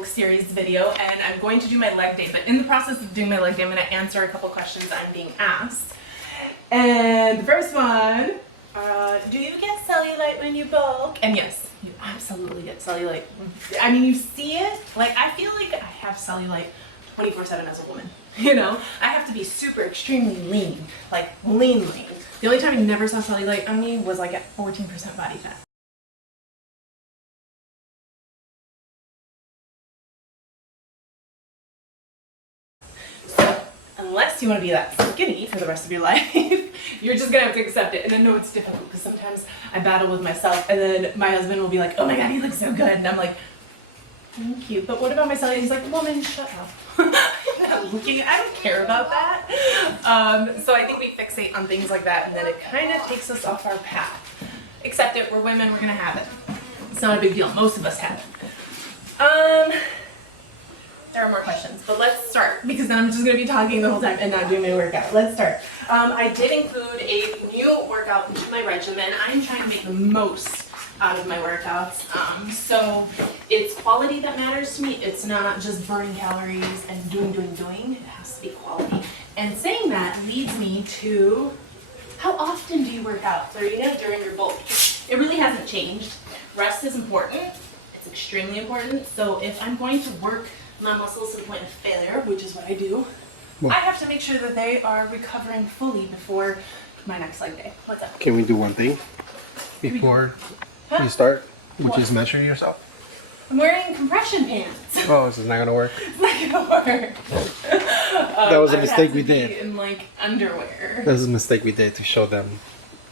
bulk series video, and I'm going to do my leg day, but in the process of doing my leg day, I'm going to answer a couple questions I'm being asked. And the first one, do you get cellulite when you bulk? And yes, you absolutely get cellulite. I mean, you see it. Like, I feel like I have cellulite 24/7 as a woman. You know, I have to be super extremely lean, like lean. The only time I never saw cellulite on me was like at 14% body fat. So unless you want to be that skinny for the rest of your life, you're just gonna have to accept it. And I know it's difficult because sometimes I battle with myself, and then my husband will be like, "Oh my God, you look so good," and I'm like, "Thank you, but what about my cellulite?" He's like, "Woman, shut up." I don't care about that. So I think we fixate on things like that, and then it kind of takes us off our path. Accept it, we're women, we're gonna have it. It's not a big deal, most of us have it. There are more questions, but let's start, because then I'm just gonna be talking the whole time and not doing my workout. Let's start. I did include a new workout into my regimen. I'm trying to make the most out of my workouts. So it's quality that matters to me. It's not just burning calories and doing. It has to be quality. And saying that leads me to, how often do you work out, Serena, during your bulk? It really hasn't changed. Rest is important. It's extremely important. So if I'm going to work my muscles to the point of failure, which is what I do, I have to make sure that they are recovering fully before my next leg day. What's up? Can we do one thing before you start, which is measure yourself? I'm wearing compression pants. Oh, this is not gonna work. It's not gonna work. That was a mistake we did. In like underwear. That was a mistake we did to show them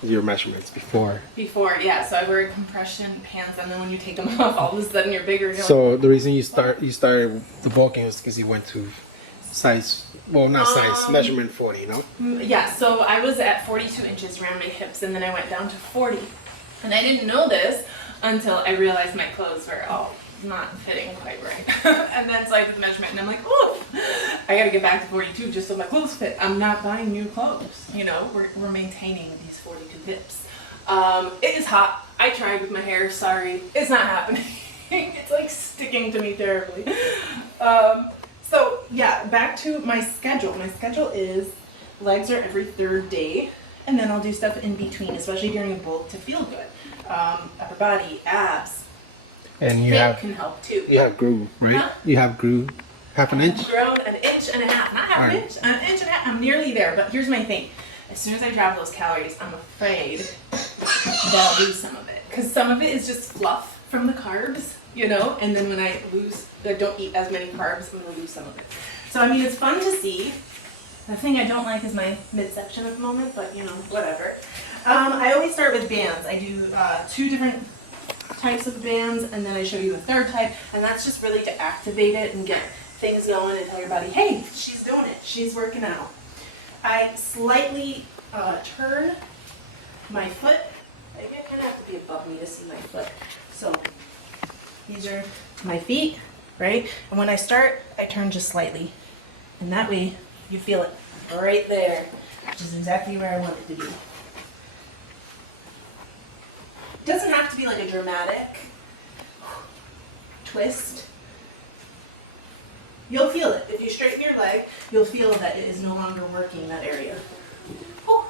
your measurements before. Yeah. So I wear compression pants, and then when you take them off, all of a sudden you're bigger. You're So the reason you started the bulking is because you went to size, well, not size, measurement 40, no? Yeah. So I was at 42 inches around my hips, and then I went down to 40, and I didn't know this until I realized my clothes were all not fitting quite right. And then so I did the measurement, and I'm like, oh, I gotta get back to 42 just so my clothes fit. I'm not buying new clothes. You know, we're maintaining these 42 hips. It is hot. I tried with my hair. Sorry, it's not happening. It's like sticking to me terribly. So yeah, back to my schedule. My schedule is legs are every third day, and then I'll do stuff in between, especially during a bulk to feel good. Upper body, abs. And you can help too. You have grew, right? Huh? You have grew half an inch? I've grown an inch and a half. Not half an inch, an inch and a half. I'm nearly there, but here's my thing. As soon as I drop those calories, I'm afraid that I'll lose some of it. Because some of it is just fluff from the carbs, you know? And then when I don't eat as many carbs, I'm going to lose some of it. So, I mean, it's fun to see. The thing I don't like is my midsection at the moment, but, you know, whatever. I always start with bands. I do 2 different types of bands, and then I show you a third type, and that's just really to activate it and get things going and tell your body, hey, she's doing it, she's working out. I slightly turn my foot. I kind of have to be above me to see my foot. So these are my feet, right? And when I start, I turn just slightly, and that way you feel it right there, which is exactly where I want it to be. It doesn't have to be like a dramatic twist. You'll feel it. If you straighten your leg, you'll feel that it is no longer working that area. Whew.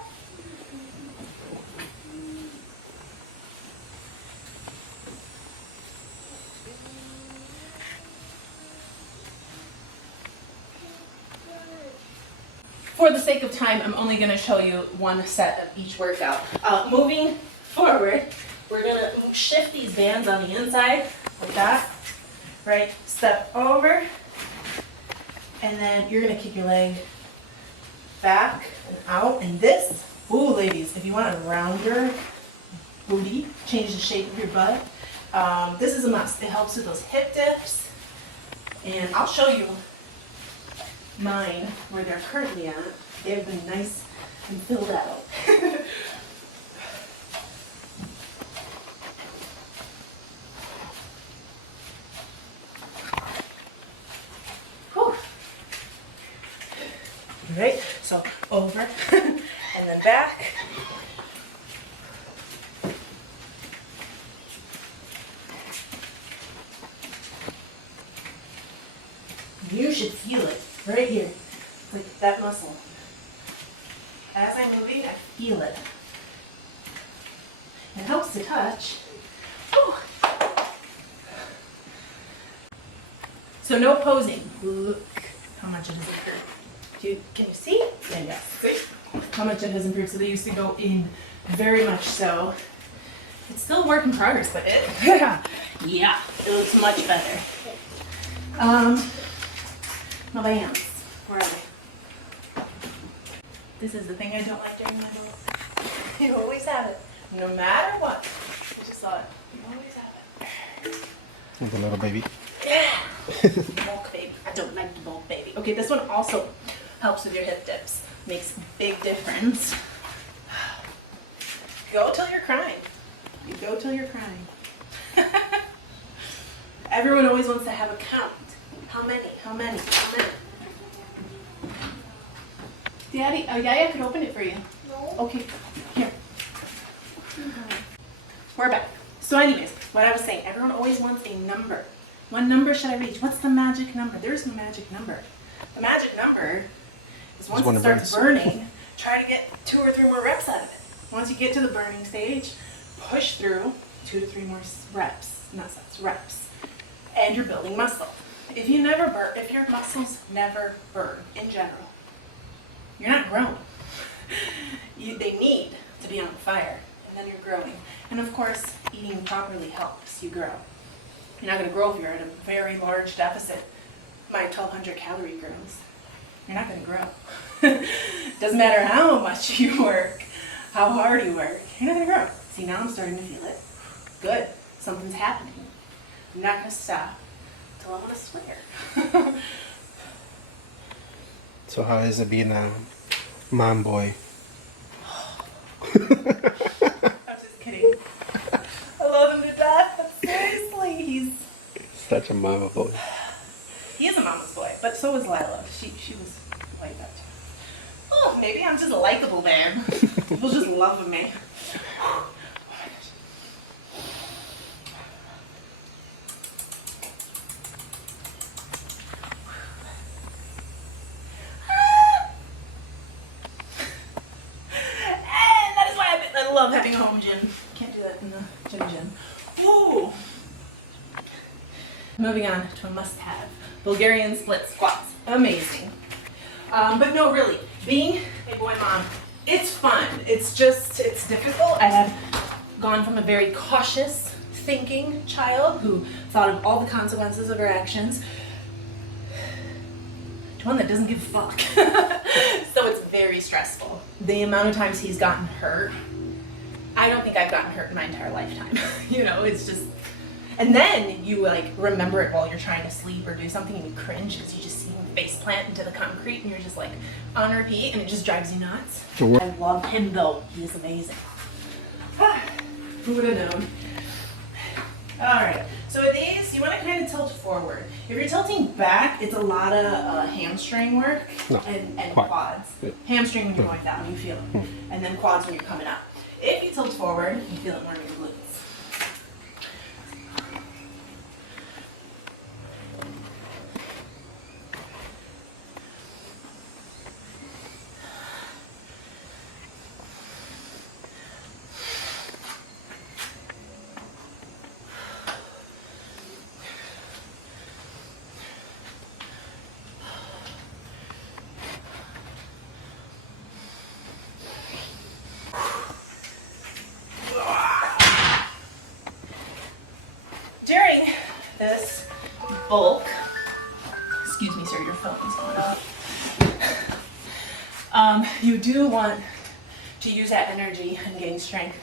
For the sake of time, I'm only going to show you one set of each workout. Moving forward, we're going to shift these bands on the inside, like that, right? Step over, and then you're going to kick your leg back and out. And this, ooh, ladies, if you want to round your booty, change the shape of your butt, this is a must. It helps with those hip dips, and I'll show you mine where they're currently at. They have been nice and filled out. Right, so over and then back. You should feel it right here. Like that muscle. As I'm moving, I feel it. It helps to touch. Whew. So no posing. Look how much it has improved. Can you see? Yeah, yes. See how much it has improved. So they used to go in very much so. It's still a work in progress, but it, yeah, it looks much better. My bands, where are they? This is the thing I don't like during my build. You always have it, no matter what. I just saw it. You always have it. The little baby. Yeah. Bulk baby. I don't like the bulk baby. Okay, this one also helps with your hip dips. Makes a big difference. Go till you're crying. You go till you're crying. Everyone always wants to have a count. How many? How many? How many? Daddy, Yaya could open it for you. No. Okay, here. We're back. So anyways, what I was saying, everyone always wants a number. What number should I reach? What's the magic number? There's no magic number. The magic number is once it starts burning, try to get 2 or 3 more reps out of it. Once you get to the burning stage, push through 2 to 3 more reps, not sets, reps. And you're building muscle. If you never burn, if your muscles never burn in general, you're not growing. They need to be on fire, and then you're growing. And of course, eating properly helps you grow. You're not going to grow if you're at a very large deficit. My 1,200 calorie grows. You're not going to grow. Doesn't matter how much you work, how hard you work, you're not going to grow. See, now I'm starting to feel it. Good. Something's happening. I'm not going to stop until I want to swear. So how is it being a mom boy? I'm just kidding. I love him to death, but seriously, he's Such a mama boy. he is a mama's boy, but so was Lila. She was like that too. Oh, maybe I'm just a likable man. People just love me. Oh my gosh. And that is why I love having a home gym. Can't do that in the gym. Ooh. Moving on to a must-have. Bulgarian split squats. Amazing. But no, really, being a boy mom, it's fun. It's difficult. I have gone from a very cautious thinking child who thought of all the consequences of her actions to one that doesn't give a fuck. So it's very stressful. The amount of times he's gotten hurt, I don't think I've gotten hurt in my entire lifetime. You know, it's just, and then you like remember it while you're trying to sleep or do something and you cringe because you just see him face plant into the concrete and you're just like on repeat and it just drives you nuts. I love him though. He is amazing. Who would have known? Alright, so with these, you want to kind of tilt forward. If you're tilting back, it's a lot of hamstring work and quads. Yeah. Hamstring when you're going down, you feel it. And then quads when you're coming up. If you tilt forward, you feel it more in your glutes. During this bulk, excuse me, sir, your phone is going off. You do want to use that energy and gain strength.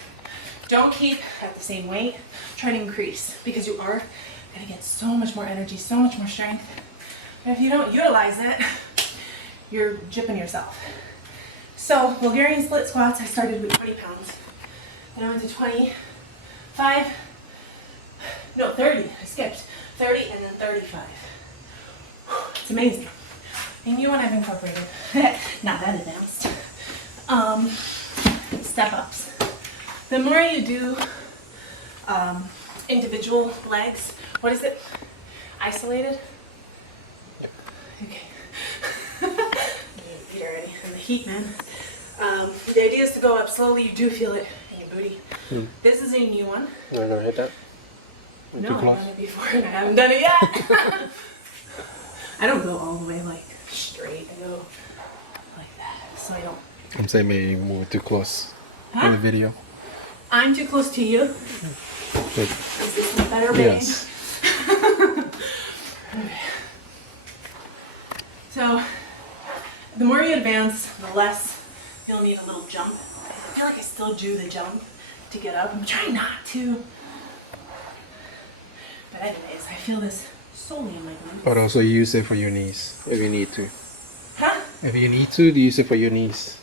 Don't keep at the same weight. Try to increase because you are going to get so much more energy, so much more strength. And if you don't utilize it, you're gypping yourself. So Bulgarian split squats, I started with 20 pounds. Then I went to 25. No, 30. I skipped 30 and then 35. It's amazing. And you and I've incorporated, not that advanced, step ups. The more you do individual legs, what is it? Isolated? Okay. Eat already. And the heat, man. The idea is to go up slowly. You do feel it in your booty. This is a new one. Am I gonna hit that? No, I've done it before and I haven't done it yet. I don't go all the way like straight. I go like that, so I don't. I'm saying maybe move it too close Huh? in the video. I'm too close to you. Like, Is this better, babe? yes. Okay. So, the more you advance, the less you'll need a little jump. I feel like I still do the jump to get up. I'm trying not to. But anyways, I feel this solely in my glutes. But also use it for your knees if you need to. Huh? If you need to, use it for your knees.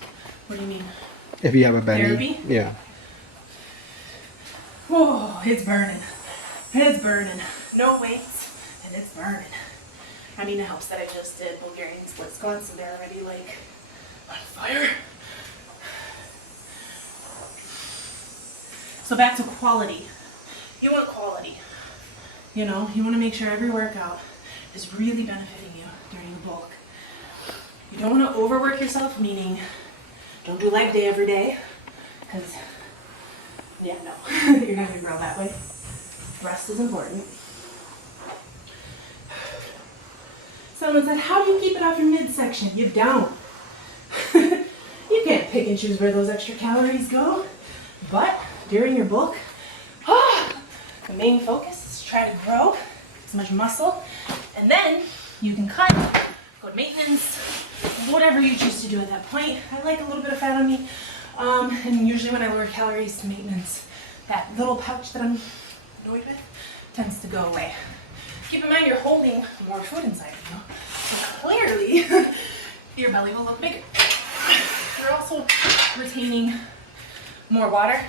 What do you mean? If you have a bad knee. Therapy? Yeah. Whoa, it's burning. It's burning. No weights, and it's burning. I mean, it helps that I just did Bulgarian split squats, so they're already like on fire. So back to quality. You want quality. You know, you want to make sure every workout is really benefiting you during the bulk. You don't want to overwork yourself, meaning don't do leg day every day, because yeah, no, you're not gonna grow that way. Rest is important. Someone said, how do you keep it off your midsection? You don't. You can't pick and choose where those extra calories go, but during your bulk, the main focus is to try to grow as much muscle, and then you can cut, go to maintenance, whatever you choose to do at that point. I like a little bit of fat on me, and usually when I lower calories to maintenance, that little pouch that I'm annoyed with tends to go away. Keep in mind you're holding more food inside of you, so clearly your belly will look bigger. You're also retaining more water,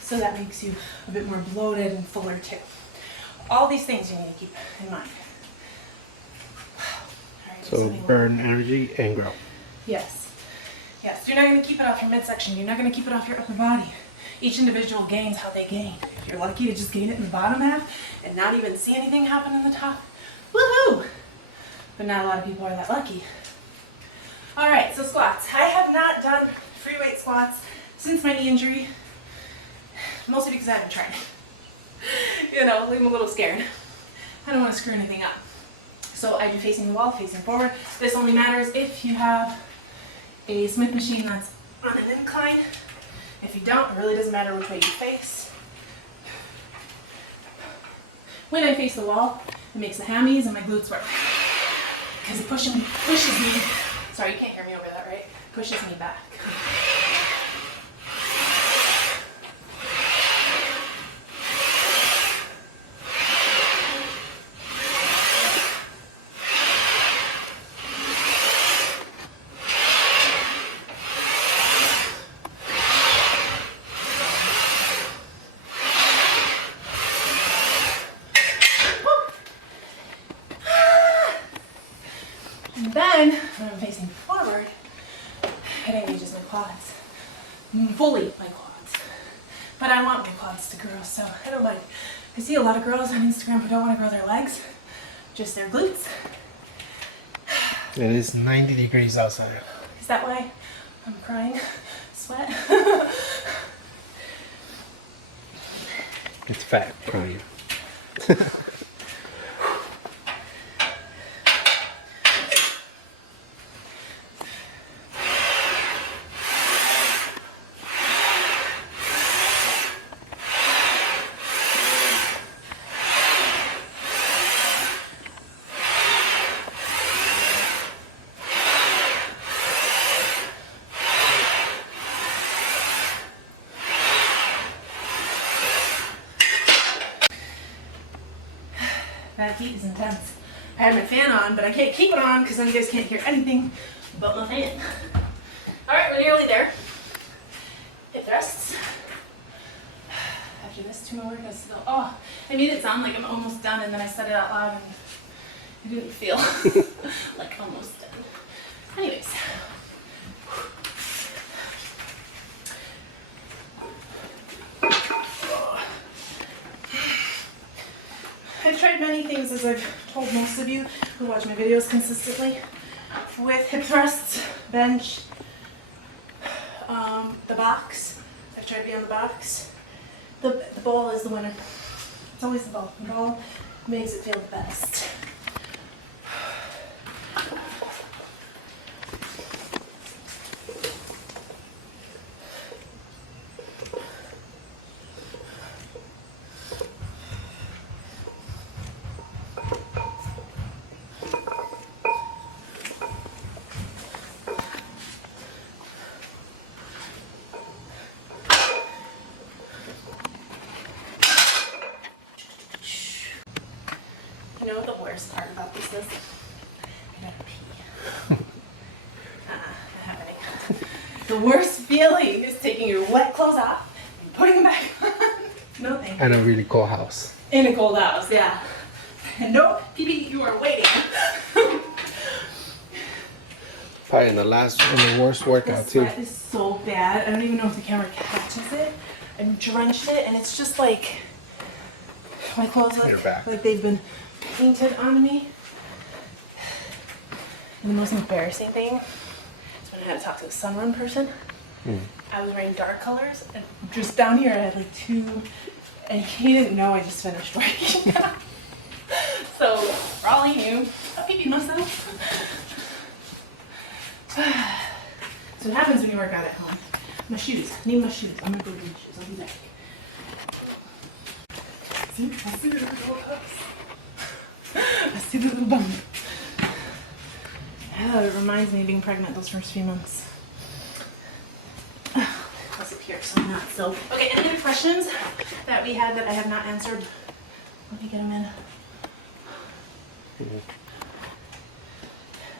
so that makes you a bit more bloated and fuller too. All these things you need to keep in mind. So burn energy and grow. Yes. Yes. You're not going to keep it off your midsection. You're not going to keep it off your upper body. Each individual gains how they gain. If you're lucky to just gain it in the bottom half and not even see anything happen in the top, woohoo! But not a lot of people are that lucky. All right, so squats. I have not done free weight squats since my knee injury, mostly because I haven't tried. You know, leave them a little scared. I don't want to screw anything up. So I do facing the wall, facing forward. This only matters if you have a Smith machine that's on an incline. If you don't, it really doesn't matter which way you face. When I face the wall, it makes the hammies and my glutes work. Because it pushes me, sorry, you can't hear me over that, right? Pushes me back. And then, when I'm facing forward, it engages my quads. Fully my quads. But I want my quads to grow, so I don't mind. I see a lot of girls on Instagram who don't want to grow their legs, just their glutes. It is 90 degrees outside. Is that why I'm crying? Sweat? It's fat crying. That heat is intense. I have my fan on, but I can't keep it on because then you guys can't hear anything but my fan. All right, we're nearly there. Hip thrusts. After this, 2 more workouts to go. Oh, I made it sound like I'm almost done, and then I said it out loud, and I didn't feel like almost done. Anyways. I've tried many things as I've told most of you who watch my videos consistently, with hip thrusts, bench, the box. I've tried to be on the box. The ball is the winner. It's always the ball. The ball makes it feel the best. You know what the worst part about this is? I gotta pee. Not happening. The worst feeling is taking your wet clothes off and putting them back on. No thank you. And a really cold house. In a cold house, yeah. And no, PB, you are waiting. Probably in the worst workout This too. sweat is so bad. I don't even know if the camera catches it. I'm drenched it, and it's just like my clothes Your look back. like they've been painted on me. And the most embarrassing thing is when I had to talk to a sunrun person. I was wearing dark colors, and just down here I had like 2, and he didn't know I just finished working out. So for all he knew, I peed myself. So what happens when you work out at home? My shoes. I need my shoes. I'm gonna go get my shoes. I'll be back. See? I see the little cups. I see the little bum. Yeah, it reminds me of being pregnant those first few months. I'll sit here so I'm not so. Okay, any other questions that we had that I have not answered? Let me get them in.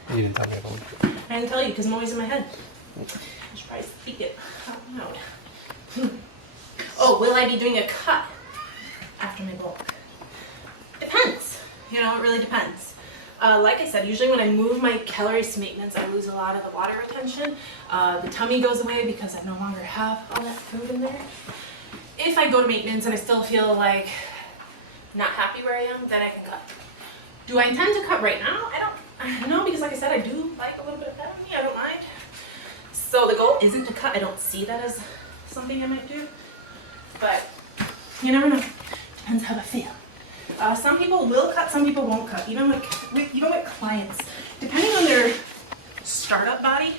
You didn't tell me about it. I didn't tell you because I'm always in my head. I should probably speak it out loud. Oh, will I be doing a cut after my bulk? Depends. You know, it really depends. Like I said, usually when I move my calories to maintenance, I lose a lot of the water retention. The tummy goes away because I no longer have all that food in there. If I go to maintenance and I still feel like not happy where I am, then I can cut. Do I intend to cut right now? I don't know, because like I said, I do like a little bit of fat on me. I don't mind. So the goal isn't to cut. I don't see that as something I might do. But you never know. Depends how I feel. Some people will cut, some people won't cut. Even with clients, depending on their startup body,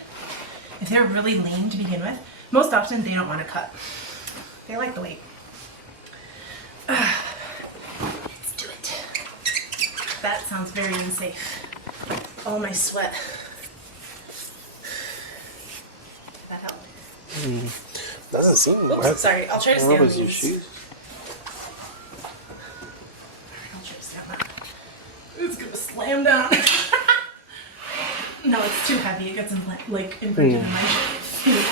if they're really lean to begin with, most often they don't want to cut. They like the weight. Let's do it. That sounds very unsafe. All my sweat. That helped. Doesn't seem Oops, wet. sorry. I'll try to stay on What was your these. shoes? I'll try to stay on that. It's gonna slam down. No, it's too heavy. It gets like imprinted in my shoes.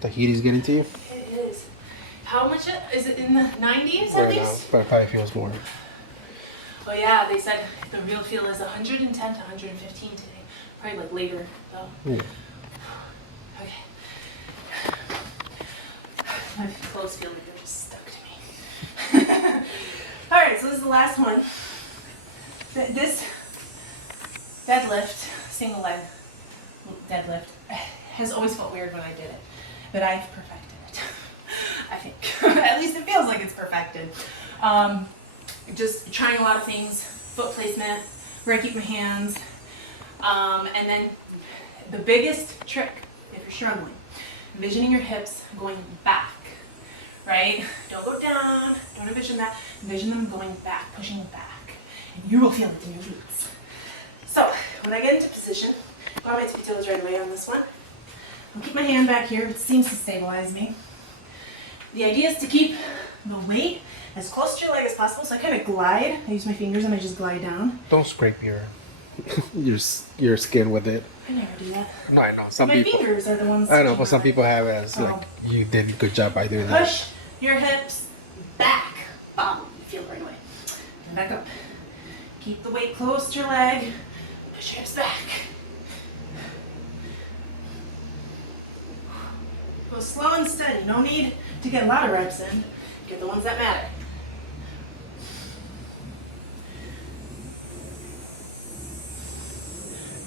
The heat is getting to you? It is. How much is it in the 90s at Right now, least? but it probably feels more. Oh yeah, they said the real feel is 110 to 115 today. Probably like later though. Yeah. Okay. My clothes feel like they're just stuck to me. Alright, so this is the last one. This deadlift, single leg deadlift, has always felt weird when I did it. But I've perfected it. I think. At least it feels like it's perfected. Just trying a lot of things, foot placement, where I keep my hands. And then the biggest trick, if you're struggling, envisioning your hips going back, right? Don't go down, don't envision that. Envision them going back, pushing back. And you will feel it in your glutes. So, when I get into position, go on my tippy toes right away on this one. I'll keep my hand back here. It seems to stabilize me. The idea is to keep the weight as close to your leg as possible. So I kind of glide. I use my fingers and I just glide down. Don't scrape your your skin with it. I never do that. No, I know. Some My people. fingers are the ones. I know, touching but some my people leg. have it as like you did a good job by doing that. Push your hips back. Bum. You feel it right away. And back up. Keep the weight close to your leg. Push your hips back. Go slow and steady. No need to get a lot of reps in. Get the ones that matter.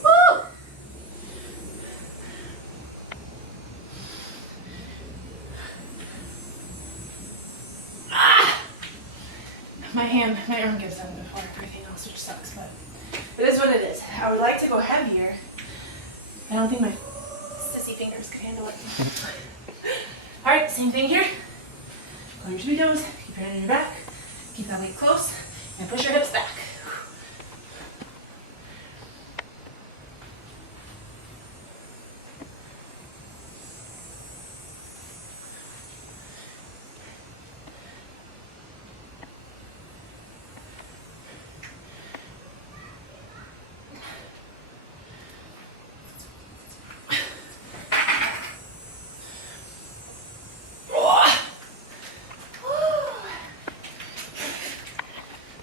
Woo! Ah! My arm gives in before everything else, which sucks, but it is what it is. I would like to go heavier. I don't think my sissy fingers could handle it. All right, same thing here. Go on your tippy toes, keep your hand on your back, keep that weight close, and push your hips back.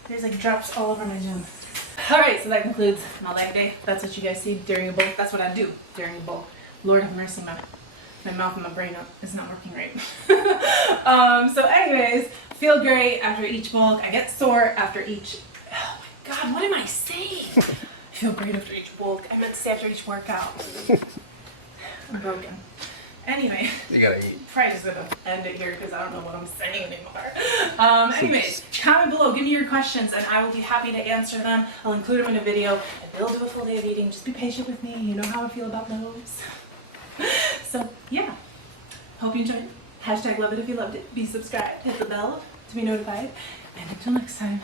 There's like drops all over my gym. Alright, so that concludes my leg day. That's what you guys see during a bulk. That's what I do during a bulk. Lord have mercy, my mouth and my brain is not working right. So anyways, feel great after each bulk. I get sore after each, oh my god, what am I saying? I feel great after each bulk. I meant to say after each workout. I'm broken. Anyway. You gotta eat. Probably just gonna end it here because I don't know what I'm saying anymore. Anyways, comment below, give me your questions, and I will be happy to answer them. I'll include them in a video, and we'll do a full day of eating. Just be patient with me. You know how I feel about those. So yeah, hope you enjoyed. Hashtag love it if you loved it. Be subscribed. Hit the bell to be notified. And until next time.